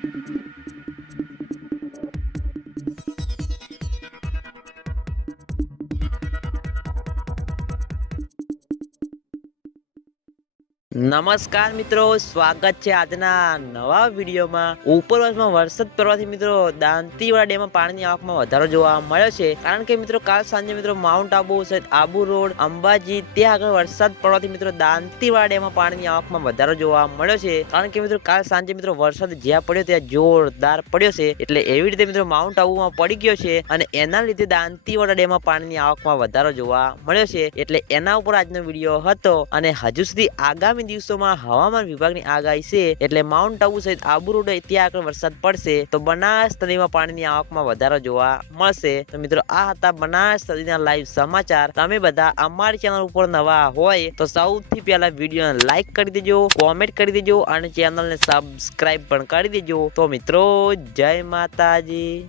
Thank you. નમસ્કાર મિત્રો, સ્વાગત છે આજના નવા વિડીયોમાં. ઉપરવાસમાં વરસાદ પડવાથી મિત્રો, દાંતીવાડા ડેમમાં પાણીની આવકમાં વધારો જોવા મળ્યો છે. કારણ કે મિત્રો, કાલ સાંજે મિત્રો માઉન્ટ આબુ સહિત આબુ રોડ, અંબાજી, ત્યાં આગળ વરસાદ પડવાથી મિત્રો દાંતીવાડા ડેમમાં પાણીની આવકમાં વધારો જોવા મળ્યો છે. કારણ કે મિત્રો, કાલ સાંજે મિત્રો વરસાદ જ્યાં પડ્યો ત્યાં જોરદાર પડ્યો છે. એટલે એવી રીતે મિત્રો માઉન્ટ આબુમાં પડી ગયો છે અને એના લીધે દાંતીવાડા ડેમમાં પાણીની આવકમાં વધારો જોવા મળ્યો છે. એટલે એના ઉપર આજનો વીડિયો હતો અને હજુ સુધી આગામી દિવસોમાં હવામાન વિભાગની આગાહી છે, એટલે માઉન્ટ આબુ સહિત આબુ રોડ ત્યાં આગળ વરસાદ પડશે, તો બનાસ નદીમાં પાણીની આવકમાં વધારો જોવા મળશે. તો મિત્રો, આ હતા બનાસ નદીના લાઈવ સમાચાર. તમે બધા અમારી ચેનલ ઉપર નવા હોય, તો સૌથી પહેલા વિડીયોને લાઈક કરી દેજો કોમેન્ટ કરી દેજો, અને ચેનલને સબસ્ક્રાઇબ પણ કરી દેજો. તો મિત્રો, જય માતાજી.